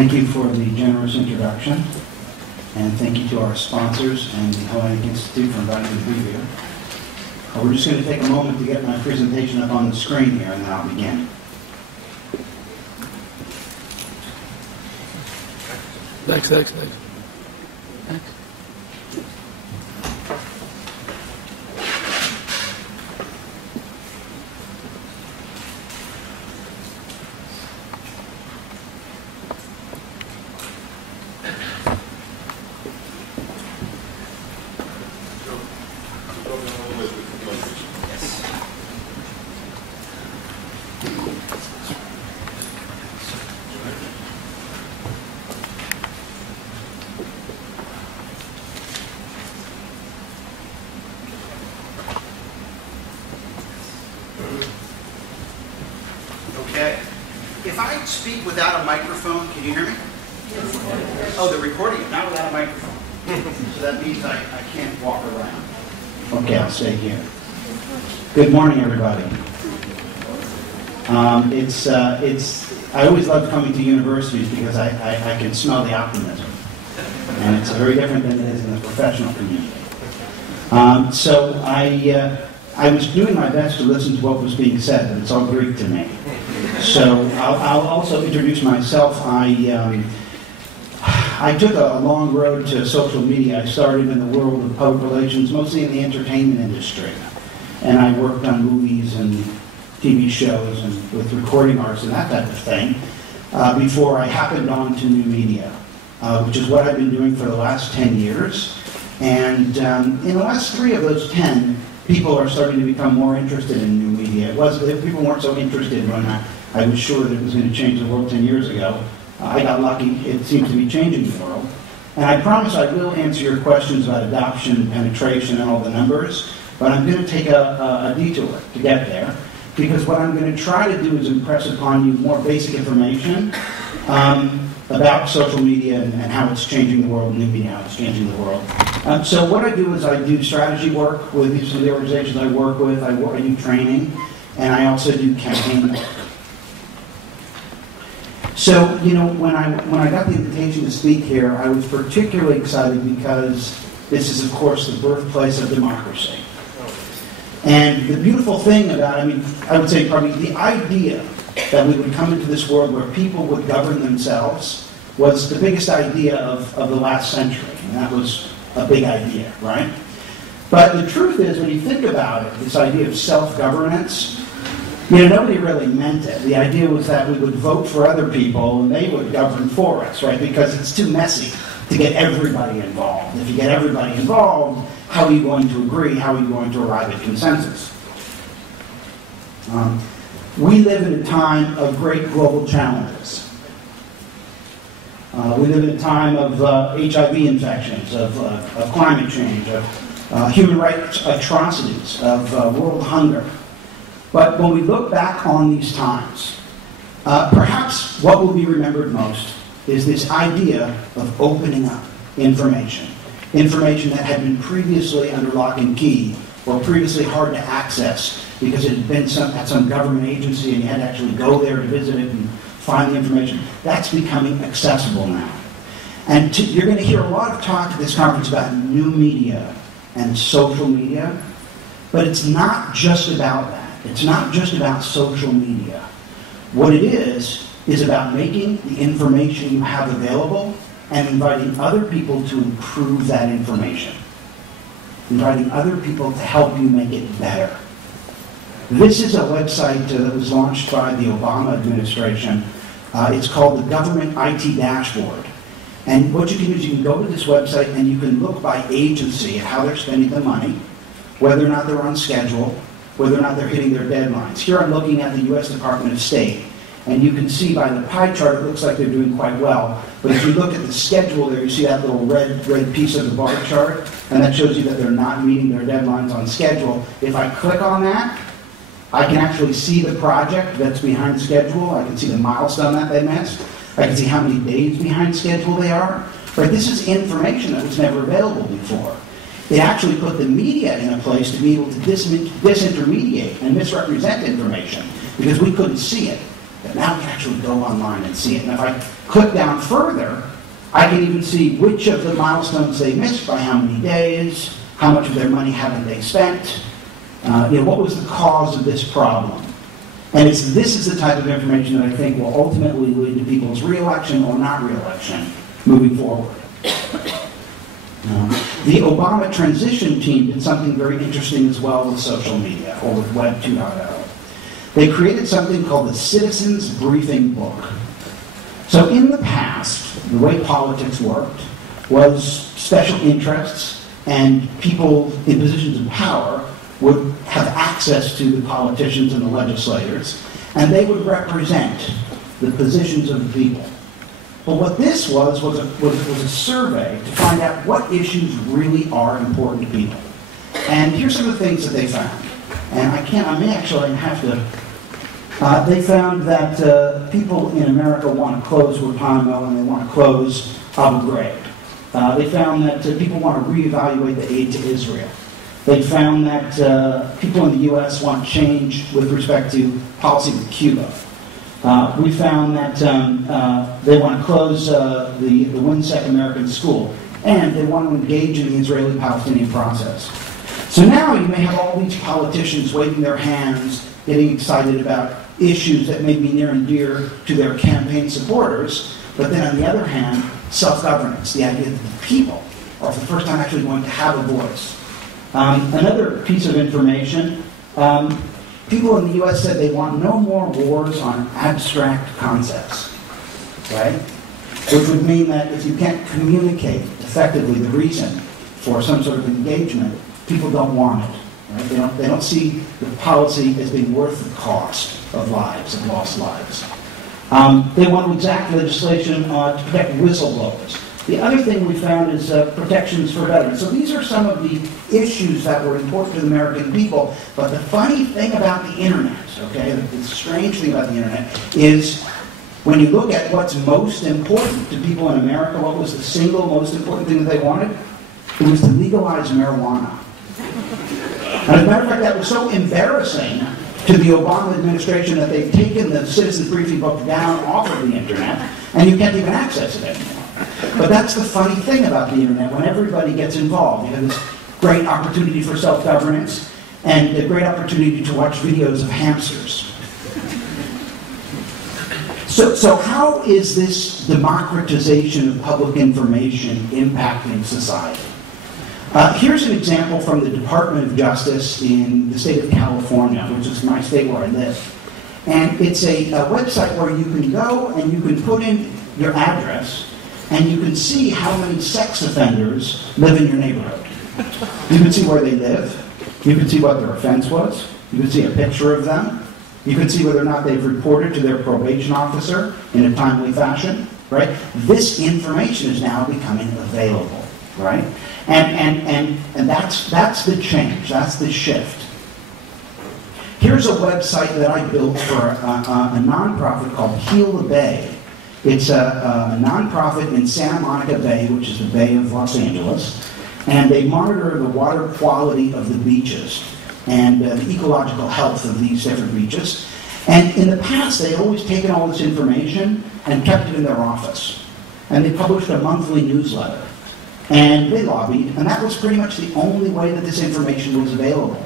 Thank you for the generous introduction, and thank you to our sponsors and the Hellenic Institute for inviting me to be here. We're just going to take a moment to get my presentation up on the screen here, and then I'll begin. Thanks. Okay. If I speak without a microphone, can you hear me? Oh, they're recording it, not without a microphone. So that means I can't walk around. Okay, I'll stay here. Good morning, everybody. I always love coming to universities because I can smell the optimism. And it's very different than it is in the professional community. So I was doing my best to listen to what was being said, but it's all Greek to me. So I'll also introduce myself. I took a long road to social media. I started in the world of public relations, mostly in the entertainment industry. And I worked on movies and TV shows and with recording artists and that type of thing before I happened on to new media, which is what I've been doing for the last 10 years. And in the last 3 of those 10, people are starting to become more interested in new media. People weren't so interested when I was sure that it was going to change the world 10 years ago. I got lucky. It seems to be changing the world. And I promise I will answer your questions about adoption, penetration, and all the numbers, but I'm going to take a detour to get there, because what I'm going to try to do is impress upon you more basic information about social media and how it's changing the world, new media, how it's changing the world. So what I do is I do strategy work with some of the organizations I work with. I do training, and I also do campaign work. So, when I got the invitation to speak here, I was particularly excited because this is, of course, the birthplace of democracy. And the beautiful thing about, I would say probably the idea that we would come into this world where people would govern themselves was the biggest idea of the last century. And that was a big idea, right? But the truth is, when you think about it, this idea of self-governance, nobody really meant it. The idea was that we would vote for other people and they would govern for us, right? Because it's too messy to get everybody involved. If you get everybody involved, how are you going to agree? How are you going to arrive at consensus? We live in a time of great global challenges. We live in a time of HIV infections, of climate change, of human rights atrocities, of world hunger. But when we look back on these times, perhaps what will be remembered most is this idea of opening up information that had been previously under lock and key or previously hard to access because it had been at some government agency and you had to actually go there to visit it and find the information. That's becoming accessible now. And you're going to hear a lot of talk at this conference about new media and social media, but it's not just about that. It's not just about social media. What it is about making the information you have available and inviting other people to improve that information. Inviting other people to help you make it better. This is a website that was launched by the Obama administration. It's called the Government IT Dashboard. And what you can do is you can go to this website and you can look by agency at how they're spending the money, whether or not they're on schedule, whether or not they're hitting their deadlines. Here I'm looking at the U.S. Department of State, and you can see by the pie chart it looks like they're doing quite well. But if you look at the schedule there, you see that little red piece of the bar chart, and that shows you that they're not meeting their deadlines on schedule. If I click on that, I can actually see the project that's behind schedule. I can see the milestone that they missed. I can see how many days behind schedule they are. But this is information that was never available before. They actually put the media in a place to be able to disintermediate and misrepresent information because we couldn't see it. But now we can actually go online and see it. And if I click down further, I can even see which of the milestones they missed by how many days, how much of their money haven't they spent, what was the cause of this problem. And this is the type of information that I think will ultimately lead to people's re-election or not re-election moving forward. The Obama transition team did something very interesting as well with social media, or with Web 2.0. They created something called the Citizens Briefing Book. So in the past, the way politics worked was special interests and people in positions of power would have access to the politicians and the legislators, and they would represent the positions of the people. But what this was a survey to find out what issues really are important to people. And here's some of the things that they found. And I may actually have to. They found that people in America want to close Guantanamo and they want to close Abu Ghraib. They found that people want to reevaluate the aid to Israel. They found that people in the U.S. want change with respect to policy with Cuba. We found that they want to close the Winsec American School, and they want to engage in the Israeli-Palestinian process. So now you may have all these politicians waving their hands, getting excited about issues that may be near and dear to their campaign supporters, but then on the other hand, self-governance, the idea that the people are for the first time actually going to have a voice. Another piece of information, people in the U.S. said they want no more wars on abstract concepts, right? Which would mean that if you can't communicate effectively the reason for some sort of engagement, people don't want it, right? They don't see the policy as being worth the cost of lives, of lost lives. They want to exact legislation to protect whistleblowers. The other thing we found is protections for veterans. So these are some of the issues that were important to the American people. But the funny thing about the internet, okay, the strange thing about the internet, is when you look at what's most important to people in America, what was the single most important thing that they wanted? It was to legalize marijuana. And as a matter of fact, that was so embarrassing to the Obama administration that they've taken the Citizens Briefing Book down off of the internet, and you can't even access it anymore. But that's the funny thing about the internet. When everybody gets involved, you have this great opportunity for self-governance and a great opportunity to watch videos of hamsters. So how is this democratization of public information impacting society? Here's an example from the Department of Justice in the state of California, which is my state where I live. And it's a website where you can go and you can put in your address and you can see how many sex offenders live in your neighborhood. You can see where they live. You can see what their offense was. You can see a picture of them. You can see whether or not they've reported to their probation officer in a timely fashion, right? This information is now becoming available, right? And that's the change. That's the shift. Here's a website that I built for a nonprofit called Heal the Bay. It's a nonprofit in Santa Monica Bay, which is the Bay of Los Angeles, and they monitor the water quality of the beaches and the ecological health of these different beaches. And in the past, they'd always taken all this information and kept it in their office. And they published a monthly newsletter. And they lobbied, and that was pretty much the only way that this information was available.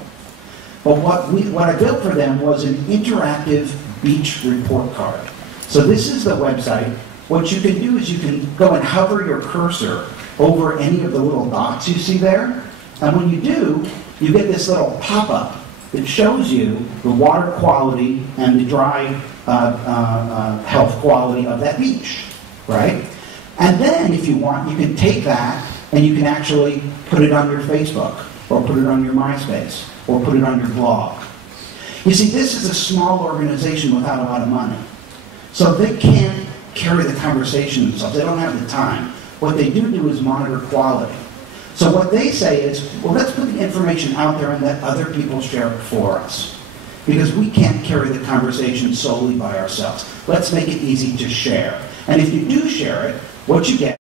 But what I built for them was an interactive beach report card. So this is the website. What you can do is you can go and hover your cursor over any of the little dots you see there. And when you do, you get this little pop-up that shows you the water quality and the dry health quality of that beach, right? And then, if you want, you can take that and you can actually put it on your Facebook, or put it on your MySpace, or put it on your blog. You see, this is a small organization without a lot of money. So they can't carry the conversation themselves. They don't have the time. What they do is monitor quality. So what they say is, well, let's put the information out there and let other people share it for us. Because we can't carry the conversation solely by ourselves. Let's make it easy to share. And if you do share it, what you get